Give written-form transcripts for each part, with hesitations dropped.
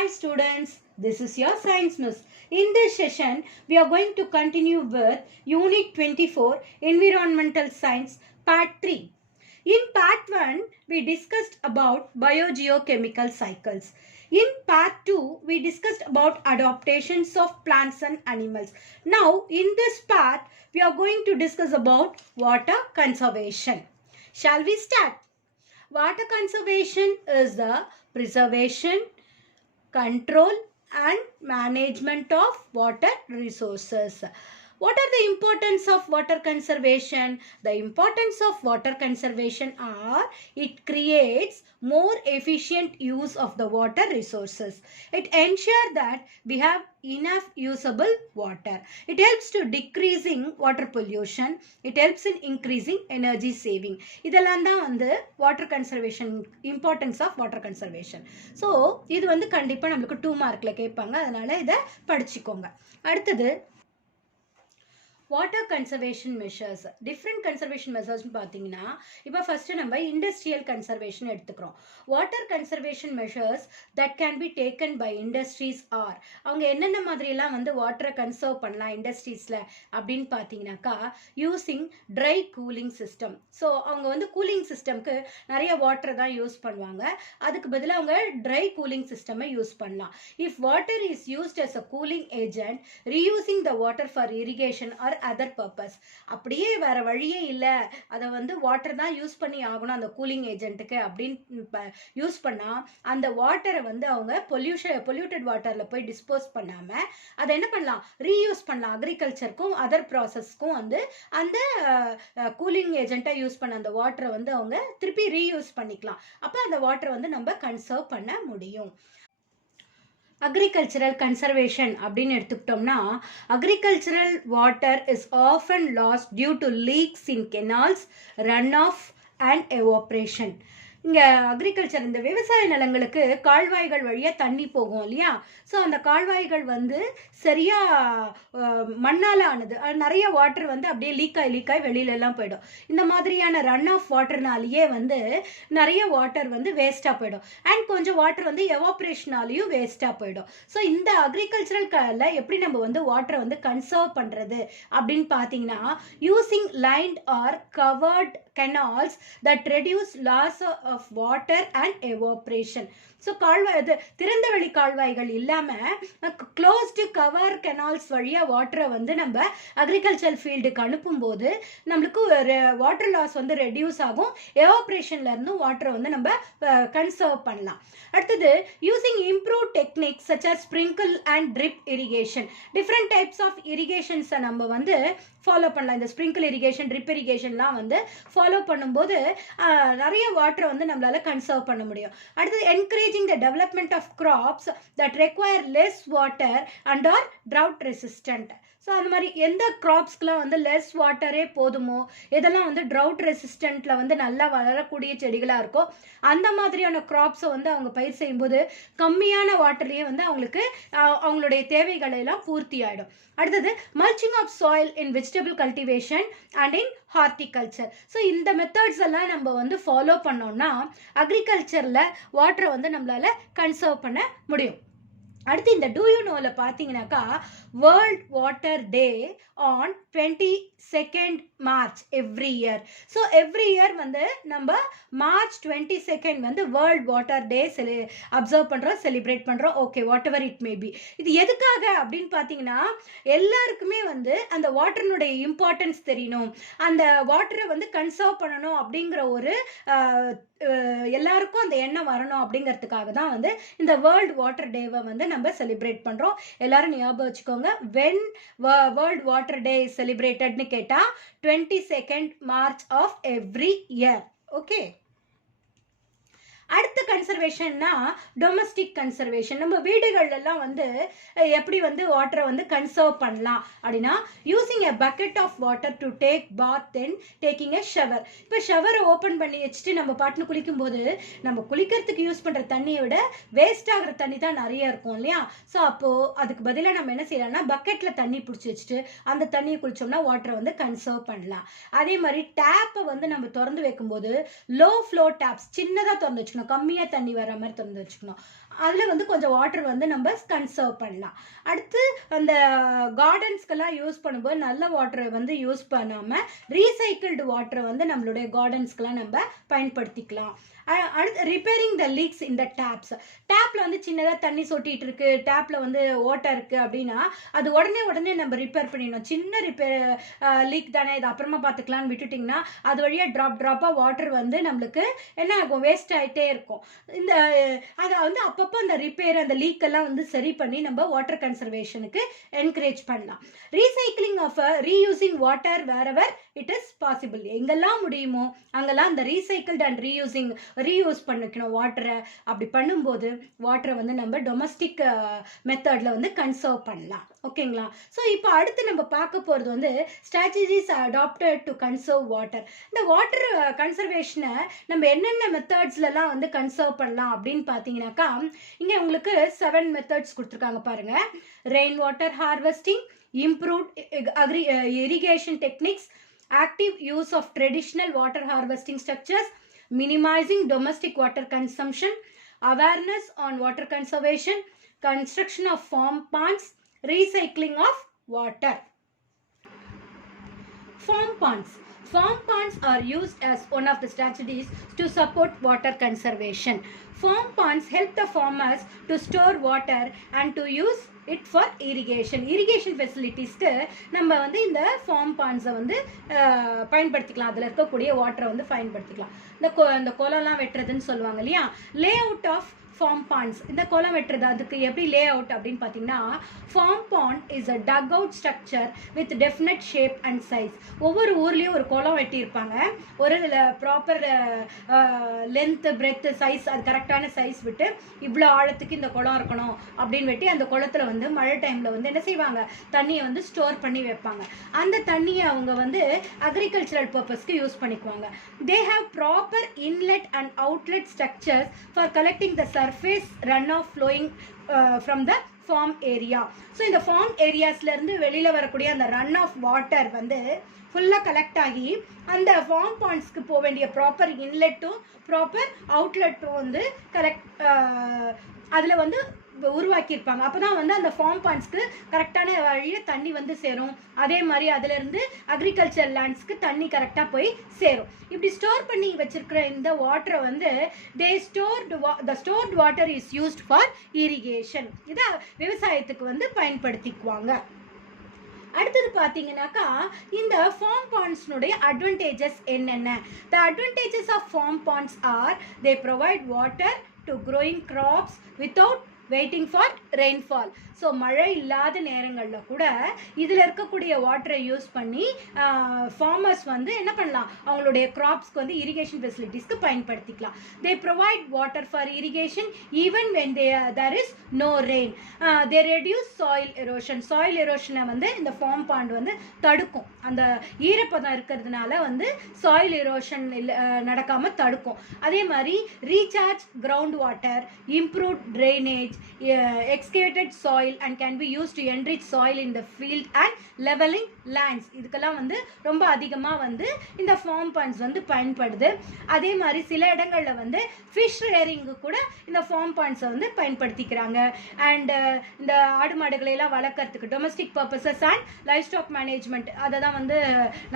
Hi students, this is your science miss. In this session, we are going to continue with Unit 24 Environmental Science Part 3. In Part 1, we discussed about biogeochemical cycles. In Part 2, we discussed about adaptations of plants and animals. Now, in this part, we are going to discuss about water conservation. Shall we start? Water conservation is the preservation, control and management of water resources. What are the importance of water conservation? The importance of water conservation are it creates more efficient use of the water resources. It ensures that we have enough usable water. It helps to decreasing water pollution. It helps in increasing energy saving. இதெல்லாம் தான் வந்து water conservation, importance of water conservation. So இது வந்து கண்டிப்பா நமக்கு 2 மார்க்ல கேட்பாங்க. அதனால இதை படிச்சுக்கோங்க. அடுத்தது water conservation measures. Different conservation measures பார்த்தீங்கன்னா இப்போ ஃபர்ஸ்ட் நம்ம இண்டஸ்ட்ரியல் கன்சர்வேஷன் எடுத்துக்கிறோம். Water conservation measures that can be taken by industries are அவங்க என்னென்ன மாதிரியெல்லாம் வந்து வாட்டரை கன்சர்வ் பண்ணலாம் இண்டஸ்ட்ரீஸில் அப்படின்னு பார்த்தீங்கன்னாக்கா using try cooling system. So அவங்க வந்து கூலிங் சிஸ்டம்க்கு நிறைய வாட்டரை தான் யூஸ் பண்ணுவாங்க. அதுக்கு பதிலாக அவங்க ட்ரை கூலிங் சிஸ்டமை யூஸ் பண்ணலாம். If water is used as a cooling agent, reusing the water for irrigation or other purpose. அப்படியே வேற வழியே இல்லை, அதை வந்து வாட்டர் தான் யூஸ் பண்ணி ஆகணும் அந்த கூலிங் ஏஜென்ட்டுக்கு அப்படின்னு யூஸ் பண்ணா அந்த வாட்டரை வந்து அவங்க பொல்யூட்டட் வாட்டர்ல போய் டிஸ்போஸ் பண்ணாம அதை என்ன பண்ணலாம், ரீயூஸ் பண்ணலாம். அக்ரிகல்ச்சருக்கும் அதர் ப்ராசஸ்க்கும் வந்து அந்த கூலிங் ஏஜென்ட்டை யூஸ் பண்ண அந்த வாட்டரை வந்து அவங்க திருப்பி ரீயூஸ் பண்ணிக்கலாம். அப்போ அந்த வாட்டரை வந்து நம்ம கன்சர்வ் பண்ண முடியும். அக்ரிகல்ச்சரல் கன்சர்வேஷன் அப்படின்னு எடுத்துக்கிட்டோம்னா agricultural water is often lost due to leaks in canals, run off and evaporation. இங்கே அக்ரிகல்ச்சர் இந்த விவசாய நிலங்களுக்கு கால்வாய்கள் வழியாக தண்ணி போகும் இல்லையா? ஸோ அந்த கால்வாய்கள் வந்து சரியாக மண்ணால் ஆனது, நிறைய வாட்டர் வந்து அப்படியே லீக்காய் வெளியிலலாம் போயிடும். இந்த மாதிரியான ரன் ஆஃப் வாட்டர்னாலேயே வந்து நிறைய வாட்டர் வந்து வேஸ்ட்டாக போயிடும். அண்ட் கொஞ்சம் வாட்டர் வந்து எவாப்ரேஷனாலேயும் வேஸ்ட்டாக போயிடும். ஸோ இந்த அக்ரிகல்ச்சரல் எப்படி நம்ம வந்து வாட்டரை வந்து கன்சர்வ் பண்ணுறது அப்படின்னு பார்த்தீங்கன்னா using lined R covert canals that reduce loss of water and evaporation. So கால்வாய் திறந்த வெளி கால்வாய்கள் இல்லாமல் க்ளோஸ்டு கவர் கெனால்ஸ் வழியாக வாட்டரை வந்து நம்ம அக்ரிகல்ச்சர் ஃபீல்டுக்கு அனுப்பும்போது நம்மளுக்கு வாட்டர் லாஸ் வந்து ரெடியூஸ் ஆகும். எவாப்ரேஷன்ல இருந்தும் வாட்டரை வந்து நம்ம கன்சர்வ் பண்ணலாம். அடுத்தது using improve techniques such as sprinkle and drip irrigation. Different types of இரிகேஷன்ஸை நம்ம வந்து ஃபாலோ பண்ணலாம். இந்த ஸ்ப்ரிங்கிள் இரிகேஷன், ட்ரிப் இரிகேஷன்லாம் வந்து ஃபாலோ பண்ணும்போது நிறைய வாட்டரை வந்து நம்மளால கன்சர்வ் பண்ண முடியும். அடுத்தது encouraging the development of crops that require less water and are drought resistant. So அந்த மாதிரி எந்த க்ராப்ஸ்க்கெலாம் வந்து லெஸ் வாட்டரே போதுமோ, எதெல்லாம் வந்து ட்ரவுட் ரெசிஸ்டண்ட்டில் வந்து நல்லா வளரக்கூடிய செடிகளாக இருக்கோ அந்த மாதிரியான க்ராப்ஸை வந்து அவங்க பயிர் செய்யும்போது கம்மியான வாட்டர்லேயே வந்து அவங்களுக்கு அவங்களுடைய தேவைகளெல்லாம் பூர்த்தி ஆகிடும். அடுத்தது mulching of soil in vegetable cultivation and in horticulture. So இந்த மெத்தட்ஸ் எல்லாம் நம்ம வந்து ஃபாலோ பண்ணோம்னா அக்ரிகல்ச்சரில் வாட்டரை வந்து நம்மளால் கன்சர்வ் பண்ண முடியும். அடுத்து இந்த டூ யூ நோவில் பார்த்தீங்கன்னாக்கா world water day on 22nd March every year. So every year வந்து நம்ம மார்ச் 22 வந்து வேர்ல்ட் வாட்டர் டே அப்சர்வ் பண்ணுறோம், செலிப்ரேட் பண்ணுறோம். Okay, what ever it may be. இது எதுக்காக அப்படின்னு பார்த்தீங்கன்னா எல்லாருக்குமே வந்து அந்த வாட்டர்னுடைய இம்பார்ட்டன்ஸ் தெரியணும், அந்த வாட்டரை வந்து கன்சர்வ் பண்ணணும் அப்படிங்கிற ஒரு எல்லாருக்கும் அந்த எண்ணம் வரணும் அப்படிங்கிறதுக்காக தான் வந்து இந்த வேர்ல்ட் வாட்டர் டேவை வந்து நம்ம செலிப்ரேட் பண்ணுறோம். எல்லாரும் ஞாபகம் வச்சுக்கோங்க, when world water day is செலிப்ரேட்டட்னு கேட்டால் 22nd March of every year. Okay, அடுத்த கன்சர்வேஷன்னா டொமஸ்டிக் கன்சர்வேஷன். நம்ம வீடுகள்லாம் வந்து எப்படி வந்து வாட்டரை வந்து கன்சர்வ் பண்ணலாம் அப்படின்னா using a bucket of water to take bath than taking a shower. இப்போ ஷவரை ஓப்பன் பண்ணி வச்சுட்டு நம்ம பாட்டுன்னு குளிக்கும்போது நம்ம குளிக்கிறதுக்கு யூஸ் பண்ணுற தண்ணியை விட வேஸ்ட் ஆகிற தண்ணி தான் நிறைய இருக்கும் இல்லையா? ஸோ அப்போது அதுக்கு பதிலாக நம்ம என்ன செய்யலாம்னா பக்கெட்டில் தண்ணி பிடிச்சி வச்சுட்டு அந்த தண்ணியை குளித்தோம்னா வாட்டரை வந்து கன்சர்வ் பண்ணலாம். அதே மாதிரி டேப்பை வந்து நம்ம திறந்து வைக்கும்போது லோ ஃப்ளோ டேப்ஸ் சின்னதாக திறந்து வச்சுக்கணும். வச்சுக்கணும், கம்மியாக தண்ணி வர மாதிரி திறந்து வச்சுக்கணும். அதில் வந்து கொஞ்சம் வாட்டர் வந்து நம்ம கன்சர்வ் பண்ணலாம். அடுத்து அந்த கார்டன்ஸ்க்கெல்லாம் யூஸ் பண்ணும்போது நல்ல வாட்டரை வந்து யூஸ் பண்ணாமல் ரீசைக்கிள்டு வாட்டரை வந்து நம்மளுடைய கார்டன்ஸ்க்கெல்லாம் நம்ம பயன்படுத்திக்கலாம். அடுத்து repairing the leaks in the taps. டேப்பில் வந்து சின்னதாக தண்ணி சொட்டிகிட்டு இருக்கு, டேப்பில் வந்து ஓட்டை இருக்குது அப்படின்னா அது உடனே நம்ம ரிப்பேர் பண்ணிடணும். சின்ன ரிப்பேர் லீக் தானே, இது அப்புறமா பார்த்துக்கலான்னு விட்டுட்டிங்கன்னா அது வழியாக ட்ராப்பாக வாட்டர் வந்து நம்மளுக்கு என்ன ஆகும், வேஸ்ட் ஆகிட்டே இருக்கும். இந்த அதை வந்து அப்பப்போ அந்த ரிப்பேர் அந்த லீக்கெல்லாம் வந்து சரி பண்ணி நம்ம வாட்டர் கன்சர்வேஷனுக்கு என்கரேஜ் பண்ணலாம். Recycling of reusing water wherever it is possible. எங்கெல்லாம் முடியுமோ அங்கெல்லாம் அந்த ரீசைக்கிள்டு அண்ட் ரீயூஸ் பண்ணிக்கணும் வாட்டரை. அப்படி பண்ணும்போது வாட்டரை வந்து நம்ம டொமஸ்டிக் மெத்தடில் வந்து கன்சர்வ் பண்ணலாம். ஓகேங்களா? ஸோ இப்போ அடுத்து நம்ம பார்க்க போகிறது வந்து strategies adopted to conserve water. இந்த வாட்டர் கன்சர்வேஷனை நம்ம என்னென்ன மெத்தட்ஸ்லாம் வந்து கன்சர்வ் பண்ணலாம் அப்படின்னு பார்த்தீங்கன்னாக்கா, இங்கே உங்களுக்கு 7 மெத்தட்ஸ் கொடுத்துருக்காங்க பாருங்க. Rain water harvesting, improved irrigation techniques, active use of traditional water harvesting structures, minimizing domestic water consumption, awareness on water conservation, construction of farm ponds, recycling of water. Farm ponds. Farm ponds are used as one of the strategies to support water conservation. Farm ponds help the farmers to store water and to use it for irrigation. Irrigation facilitiesக்கு நம்ம வந்து இந்த farm ponds-ஐ வந்து பயன்படுத்திக்கலாம். அதில் இருக்கக்கூடிய வாட்டரை வந்து பயன்படுத்திக்கலாம். இந்த குளம்லாம் வெட்டுறதுன்னு சொல்லுவாங்க இல்லையா, layout of farm ponds. இந்த குளம் வெட்டுறது அதுக்கு எப்படி லே அவுட் அப்படின்னு பார்த்தீங்கன்னா, farm pond is a dug out structure with definite shape and size. ஒவ்வொரு ஊர்லேயும் ஒரு குளம் வெட்டியிருப்பாங்க, ஒரு ப்ராப்பர் லென்த்து பிரெத்து சைஸ், அது கரெக்டான சைஸ் விட்டு இவ்வளோ ஆழத்துக்கு இந்த குளம் இருக்கணும் அப்படின்னு வெட்டி அந்த குளத்தில் வந்து மழை டைமில் வந்து என்ன செய்வாங்க, தண்ணியை வந்து ஸ்டோர் பண்ணி வைப்பாங்க. அந்த தண்ணியை அவங்க வந்து அக்ரிகல்ச்சரல் பர்பஸ்க்கு யூஸ் பண்ணிக்குவாங்க. They have proper inlet and outlet structures for collecting the surface runoff flowing from the farm area. So இந்த ஃபார்ம் ஏரியாஸ்லேருந்து வெளியில் வரக்கூடிய அந்த ரன் ஆஃப் வாட்டர் வந்து ஃபுல்லாக கலெக்ட் ஆகி அந்த ஃபார்ம் பாண்ட்ஸ்க்கு போக வேண்டிய ப்ராப்பர் இன்லெட்டும் ப்ராப்பர் அவுட்லெட்டும் வந்து அதில் வந்து உருவாக்கியிருப்பாங்க. அப்போ தான் வந்து அந்த ஃபார்ம் பாண்ட்ஸ்க்கு கரெக்டான வழியில் தண்ணி வந்து சேரும். அதே மாதிரி அதிலிருந்து அக்ரிகல்ச்சர் லேண்ட்ஸ்க்கு தண்ணி கரெக்டாக போய் சேரும். இப்படி ஸ்டோர் பண்ணி வச்சிருக்கிற இந்த வாட்டரை வந்து the stored water is used for irrigation. இதை விவசாயத்துக்கு வந்து பயன்படுத்திக்குவாங்க. அடுத்தது பார்த்தீங்கன்னாக்கா, இந்த ஃபார்ம் பாண்ட்ஸ்னுடைய அட்வான்டேஜஸ் என்னென்ன? The advantages of farm ponds are they provide water to growing crops without waiting for rainfall. So மழை இல்லாத நேரங்களில் கூட இதில் இருக்கக்கூடிய வாட்டரை யூஸ் பண்ணி ஃபார்மர்ஸ் வந்து என்ன பண்ணலாம், அவங்களுடைய க்ராப்ஸ்க்கு வந்து இரிகேஷன் ஃபெசிலிட்டிஸ்க்கு பயன்படுத்திக்கலாம். தே provide water for irrigation even when there is no rain. they reduce soil erosion. soil erosion-ஐ வந்து இந்த ஃபார்ம் பாண்ட் வந்து தடுக்கும். அந்த ஈரப்பதம் இருக்கிறதுனால வந்து சாயில் எரோஷன் நடக்காமல் தடுக்கும். அதே மாதிரி recharge ground water, improved drainage, excavated soil and can be used to enrich soil in the field and leveling lands. இதுக்கெல்லாம் வந்து ரொம்ப அதிகமாக வந்து இந்த ஃபார்ம் பாண்ட்ஸ் வந்து பயன்படுது. அதே மாதிரி சில இடங்களில் வந்து ஃபிஷ் ரேரிங்கு கூட இந்த ஃபார்ம் பாண்ட்ஸை வந்து பயன்படுத்திக்கிறாங்க. அண்ட் இந்த ஆடு மாடுகளையெல்லாம் வளர்க்குறதுக்கு domestic purposes and livestock management, அதை தான் வந்து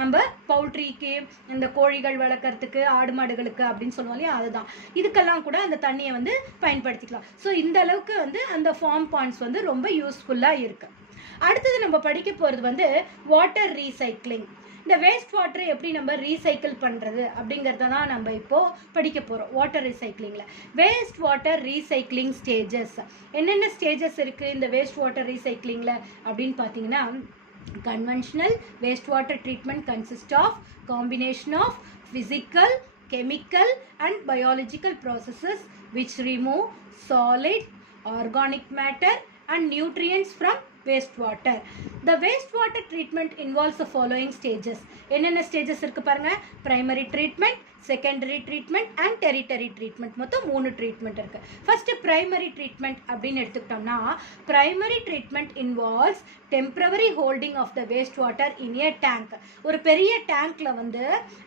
நம்ம பவுல்ட்ரிக்கு, இந்த கோழிகள் வளர்க்குறதுக்கு, ஆடு மாடுகளுக்கு அப்படின்னு சொல்லுவோம் இல்லையா, அதுதான். இதுக்கெல்லாம் கூட அந்த தண்ணியை வந்து பயன்படுத்திக்கலாம். ஸோ இந்த அளவுக்கு வந்து அந்த ஃபார்ம் பாண்ட்ஸ் வந்து ரொம்ப யூஸ்ஃபுல்லாக இருக்கு. அடுத்தது நம்ம படிக்க போகிறது வந்து வாட்டர் ரீசைக்ளிங். இந்த வேஸ்ட் வாட்டரை எப்படி நம்ம ரீசைக்கிள் பண்ணுறது அப்படிங்கிறத தான் நம்ம இப்போது படிக்க போகிறோம். வாட்டர் ரீசைக்ளிங்கில் வேஸ்ட் வாட்டர் ரீசைக்ளிங் ஸ்டேஜஸ் என்னென்ன ஸ்டேஜஸ் இருக்குது இந்த வேஸ்ட் வாட்டர் ரீசைக்ளிங்கில் அப்படின்னு பார்த்தீங்கன்னா, conventional waste water treatment consist of combination of physical, chemical and biological processes which remove solid organic matter and nutrients from waste water. The wastewater treatment involves the following stages. என்னென்ன stages இருக்கு பாருங்க, primary treatment, secondary treatment and tertiary treatment. மொத்தம் 3 treatment இருக்கு. First primary treatment அப்படின்னு எடுத்துக்கிட்டோம்னா, primary treatment involves temporary holding of the wastewater in a tank. ஒரு பெரிய டேங்க்ல வந்து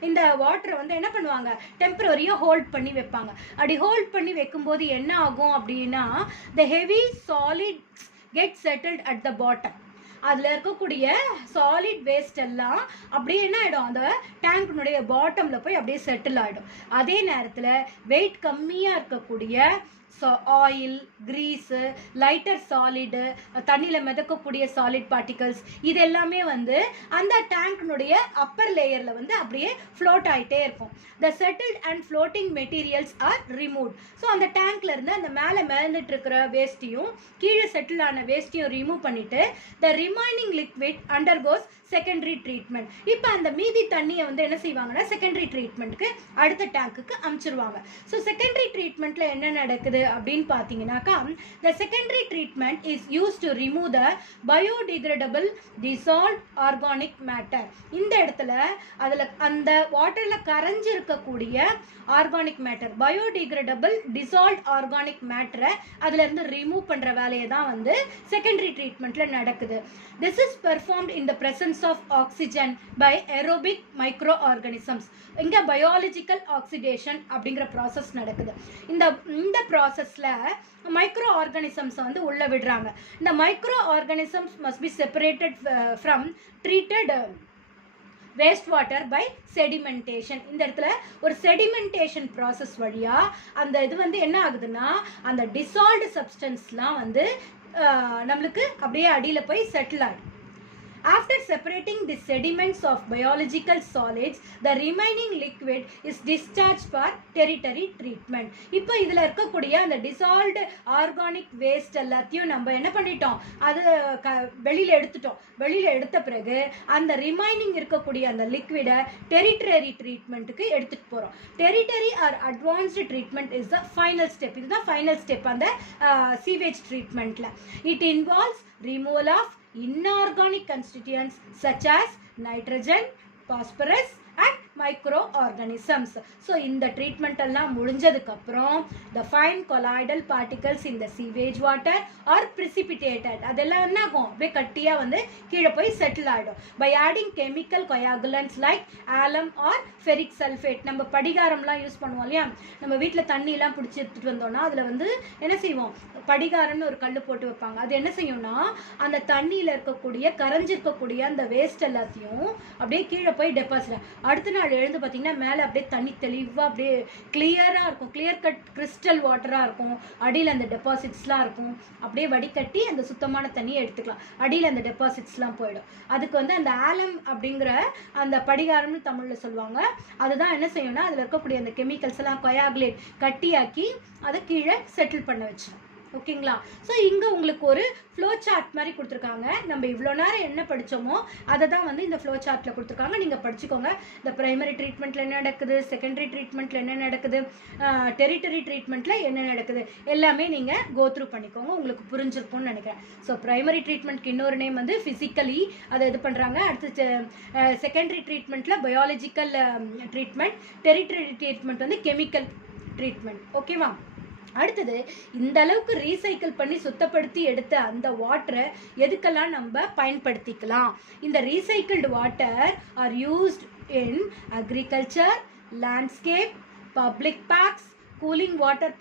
இந்த வாட்டரை வந்து என்ன பண்ணுவாங்க, டெம்பரரியா ஹோல்ட் பண்ணி வைப்பாங்க. அப்படி ஹோல்ட் பண்ணி வைக்கும்போது என்ன ஆகும் அப்படின்னா, the heavy solids get settled at the bottom. அதில் இருக்கக்கூடிய சாலிட் வேஸ்ட் எல்லாம் அப்படியே என்ன ஆகிடும், அந்த டேங்க்னுடைய பாட்டமில் போய் அப்படியே செட்டில் ஆகிடும். அதே நேரத்தில் வெயிட் கம்மியாக இருக்கக்கூடிய ஆயில், கிரீஸு, லைட்டர் சாலிடு, தண்ணியில் மிதக்கக்கூடிய சாலிட் பார்ட்டிகல்ஸ், இது எல்லாமே வந்து அந்த டேங்க்னுடைய அப்பர் லேயரில் வந்து அப்படியே ஃப்ளோட் ஆகிட்டே இருக்கும். The settled and floating materials are remove. So அந்த டேங்க்ல இருந்து அந்த மேலே மிதந்துட்டு இருக்கிற வேஸ்ட்டையும் கீழே செட்டில் ஆன வேஸ்ட்டையும் ரிமூவ் பண்ணிட்டு the remaining liquid undergoes secondary treatment. இப்போ அந்த மீதி தண்ணியை வந்து என்ன செய்வாங்கன்னா செகண்டரி ட்ரீட்மெண்ட்டுக்கு அடுத்த டேங்க்குக்கு அனுப்பிச்சிருவாங்க. ஸோ செகண்டரி ட்ரீட்மெண்ட்டில் என்ன நடக்குது அப்படின்னு பார்த்தீங்கன்னாக்கா, the secondary treatment is used to remove the biodegradable dissolved organic matter. இந்த இடத்துல அதில் அந்த வாட்டரில் கரைஞ்சி இருக்கக்கூடிய organic matter, biodegradable dissolve organic மேட்டரை அதிலிருந்து ரிமூவ் பண்ணுற வேலையை தான் வந்து செகண்டரி ட்ரீட்மெண்ட்டில் நடக்குது. This is performed in the presence of oxygen by aerobic microorganisms. இங்கே பயாலஜிக்கல் ஆக்சிடேஷன் அப்படிங்கிற ப்ராசஸ் நடக்குது. இந்த ப்ராசஸில் மைக்ரோ ஆர்கானிசம்ஸை வந்து உள்ளே விடுறாங்க. இந்த microorganisms must be separated from treated waste water by sedimentation. இந்த இடத்துல ஒரு செடிமெண்டேஷன் ப்ராசஸ் வழியாக அந்த இது வந்து என்ன ஆகுதுன்னா, அந்த டிசால்வ்டு சப்ஸ்டன்ஸ்லாம் வந்து நம்மளுக்கு அப்படியே அடியில் போய் செட்டில் ஆகிடும். After separating the sediments of biological solids, the remaining liquid is discharged for tertiary treatment. இப்போ இதில் இருக்கக்கூடிய அந்த dissolved organic waste எல்லாத்தையும் நம்ம என்ன பண்ணிட்டோம், அது வெளியில் எடுத்துட்டோம். வெளியில் எடுத்த பிறகு அந்த ரிமைனிங் இருக்கக்கூடிய அந்த லிக்விடை டெரிட்டரி ட்ரீட்மெண்ட்டுக்கு எடுத்துகிட்டு போகிறோம். Tertiary or advanced treatment is the final step. இதுதான் ஃபைனல் ஸ்டெப் அந்த சீவேஜ் ட்ரீட்மெண்ட்டில். It involves removal of inorganic constituents such as nitrogen, phosphorus and microorganisms. So இந்த ட்ரீட்மெண்ட் எல்லாம் முடிஞ்சதுக்கு அப்புறம் the fine colloidal particles in the sewage water are precipitated. அதெல்லாம் என்ன ஆகும், அப்படியே கட்டியா வந்து கீழே போய் செட்டில் ஆகிடும். by adding chemical coagulants like alum or ferric sulfate. நம்ம படிகாரம்லாம் யூஸ் பண்ணுவோம் இல்லையா, நம்ம வீட்டில் தண்ணியெல்லாம் பிடிச்சி எடுத்துகிட்டு வந்தோம்னா அதில் வந்து என்ன செய்வோம், படிகாரம்னு ஒரு கல் போட்டு வைப்பாங்க. அது என்ன செய்யும்னா, அந்த தண்ணியில் இருக்கக்கூடிய கரைஞ்சிருக்கக்கூடிய அந்த வேஸ்ட் எல்லாத்தையும் அப்படியே கீழே போய் டெபாசிட். அடுத்த நாள் எழுந்து பார்த்தீங்கன்னா மேலே அப்படியே தண்ணி தெளிவாக அப்படியே கிளியராக இருக்கும், கிளியர் கட் கிறிஸ்டல் வாட்டராக இருக்கும். அடியில் அந்த டெபாசிட்ஸ்லாம் இருக்கும். அப்படியே வடிகட்டி அந்த சுத்தமான தண்ணியை எடுத்துக்கலாம். அடியில் அந்த டெபாசிட்ஸ்லாம் போயிடும். அதுக்கு வந்து அந்த ஆலம் அப்படிங்கிற அந்த படிகாரம்னு தமிழில் சொல்லுவாங்க. அதுதான் என்ன செய்யணும்னா, அதில் இருக்கக்கூடிய அந்த கெமிக்கல்ஸ் எல்லாம் கொயாகுலேட் கட்டியாக்கி அதை கீழே செட்டில் பண்ண வச்சிடும். ஓகேங்களா? ஸோ இங்கே உங்களுக்கு ஒரு ஃப்ளோ சார்ட் மாதிரி கொடுத்துருக்காங்க. நம்ம இவ்வளோ நேரம் என்ன படித்தோமோ அதை தான் வந்து இந்த ஃப்ளோ சார்ட்டில் கொடுத்துருக்காங்க. நீங்கள் படிச்சுக்கோங்க. இந்த ப்ரைமரி ட்ரீட்மெண்ட்டில் என்ன நடக்குது, செகண்டரி ட்ரீட்மெண்ட்டில் என்ன நடக்குது, டெரிட்டரி ட்ரீட்மெண்ட்டில் என்ன நடக்குது, எல்லாமே நீங்கள் கோத்ரூ பண்ணிக்கோங்க. உங்களுக்கு புரிஞ்சிருக்கும்னு நினைக்கிறேன். ஸோ ப்ரைமரி ட்ரீட்மெண்ட்க்கு இன்னொரு நேம் வந்து ஃபிசிக்கலி அதை இது பண்ணுறாங்க. அடுத்து செகண்டரி ட்ரீட்மெண்ட்டில் பயாலஜிக்கல் ட்ரீட்மெண்ட், டெரிட்டரி ட்ரீட்மெண்ட் வந்து கெமிக்கல் ட்ரீட்மெண்ட். ஓகேவா? அடுத்தது இந்த அளவுக்கு ரீசைக்கிள் பண்ணி சுத்தப்படுத்தி எடுத்த அந்த வாட்டரை எதுக்கெல்லாம் நம்ம பயன்படுத்திக்கலாம். இந்த recycled water are used in agriculture, landscape, public parks, cooling water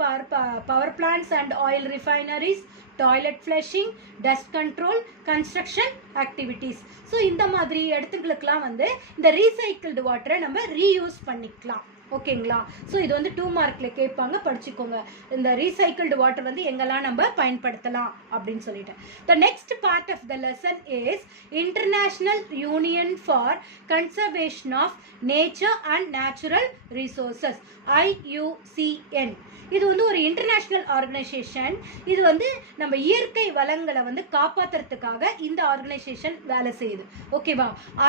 power plants and oil refineries, toilet flushing, dust control, construction activities. So இந்த மாதிரி இடத்துங்களுக்கெல்லாம் வந்து இந்த ரீசைக்கிள்டு வாட்டரை நம்ம ரீயூஸ் பண்ணிக்கலாம். ஓகேங்களா? ஸோ இது வந்து 2 மார்க்கில் கேட்பாங்க, படிச்சுக்கோங்க. இந்த ரீசைக்கிள்டு வாட்டர் வந்து எங்கெல்லாம் நம்ம பயன்படுத்தலாம் அப்படின்னு சொல்லிட்டேன். The next part of the lesson is International Union for Conservation of Nature and Natural Resources, IUCN. இது வந்து ஒரு இன்டர்நேஷ்னல் ஆர்கனைசேஷன். இது வந்து நம்ம இயற்கை வளங்களை வந்து காப்பாற்றுறதுக்காக இந்த ஆர்கனைசேஷன் வேலை செய்யுது. ஓகேவா?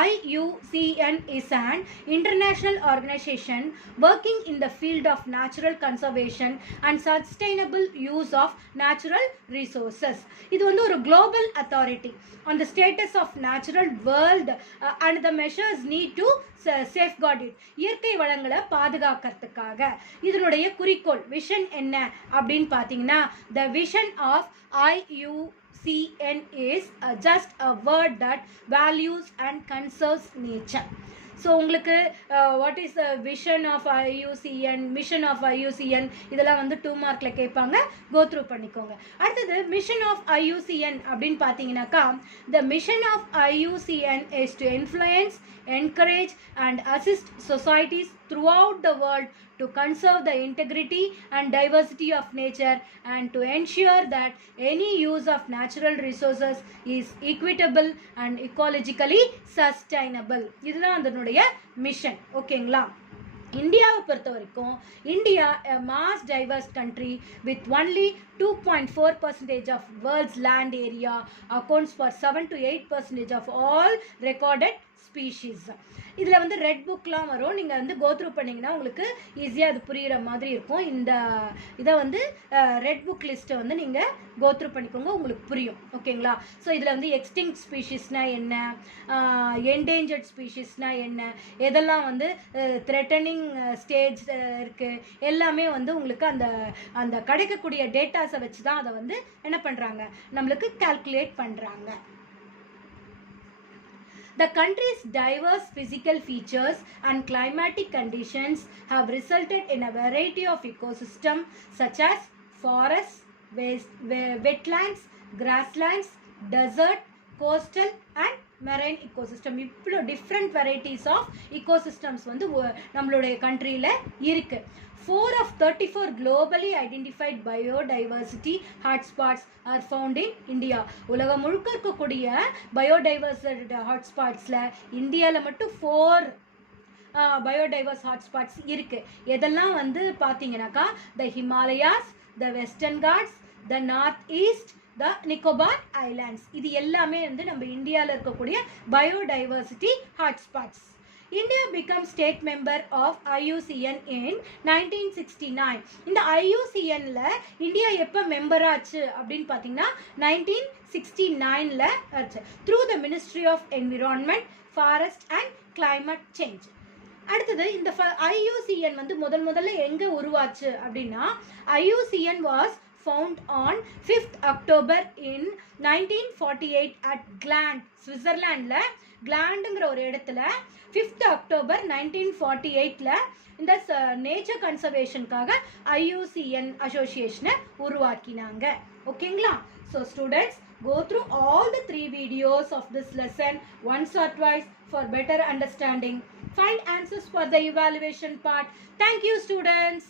IUCN is an international organization working in the field of natural conservation and sustainable use of natural resources. இது வந்து ஒரு global authority on the status of natural world and the measures need to safeguard it. இயற்கை வளங்களை பாதுகாக்கிறதுக்காக இதனுடைய குறிக்கோள் vision என்ன அப்படின்னு பார்த்தீங்கன்னா the vision of IUCN is just a word that values and conserves nature. So உங்களுக்கு what is the vision of IUCN, mission of IUCN இதெல்லாம் வந்து 2 மார்க்கில் கேட்பாங்க, கோ த்ரூ பண்ணிக்கோங்க. அடுத்தது மிஷன் ஆஃப் IUCN அப்படின்னு பார்த்தீங்கன்னாக்கா the mission of IUCN is to influence, encourage and assist societies throughout the world to conserve the integrity and diversity of nature and to ensure that any use of natural resources is equitable and ecologically sustainable. இதுதான் அதனுடைய mission. ஓகேங்களா? இந்தியாவை பொறுத்த வரைக்கும் India a mass diverse country with only 2.4% of world's land area accounts for 7 to 8% of all recorded species. இதில் வந்து red புக்லாம் வரும், நீங்கள் வந்து கோத்ரூ பண்ணிங்கன்னா உங்களுக்கு ஈஸியாக அது புரிகிற மாதிரி இருக்கும். இந்த இதை வந்து ரெட் புக் லிஸ்ட்டை வந்து நீங்கள் கோத்ரூ பண்ணிக்கோங்க, உங்களுக்கு புரியும். ஓகேங்களா? ஸோ இதில் வந்து எக்ஸ்டிங்க்ட் ஸ்பீஷீஸ்னால் என்ன, என்டேஞ்சர்ட் ஸ்பீஷீஸ்னால் என்ன, எதெல்லாம் வந்து த்ரெட்டனிங் ஸ்டேஜ் இருக்குது, எல்லாமே வந்து உங்களுக்கு அந்த அந்த கிடைக்கக்கூடிய டேட்டாஸை வச்சு தான் அதை வந்து என்ன பண்ணுறாங்க, நம்மளுக்கு கால்குலேட் பண்ணுறாங்க. The country's diverse physical features and climatic conditions have resulted in a variety of ecosystems such as forests, wetlands, grasslands, desert, coastal and marine ecosystem. இப்போ different varieties of ecosystems வந்து நம்மளுடைய கண்ட்ரியில் இருக்கு. 4 of 34 globally identified biodiversity hotspots are found in India. உலகம் முழுக்க இருக்கக்கூடிய biodiversity hotspotsல இந்தியாவில் மட்டும் 4 biodiverse hotspots இருக்கு. எதெல்லாம் வந்து பார்த்தீங்கன்னாக்கா the Himalayas, the Western Ghats, the Northeast, the Nicobar Islands. இது எல்லாமே வந்து நம்ம இந்தியாவில் இருக்கக்கூடிய biodiversity hotspots. India became state member of IUCN in 1969. இந்த IUCNல இந்தியா எப்போ மெம்பர் ஆச்சு அப்படின்னு பார்த்தீங்கன்னா 1969ல ஆச்சு through the Ministry of Environment, Forest and Climate Change. அடுத்தது இந்த IUCN வந்து முதல்ல எங்கே உருவாச்சு அப்படின்னா IUCN was found on 5th October in 1948 at Gland, Switzerlandல கிளாண்டுங்கிற ஒரு இடத்துல 5th October 1948ல இந்த நேச்சர் கன்சர்வேஷனுக்காக IUCN அசோசியேஷனை உருவாக்கினாங்க. ஓகேங்களா? So students, go through all the 3 videos of this lesson once or twice for better understanding. Find answers for the evaluation part. Thank you, students.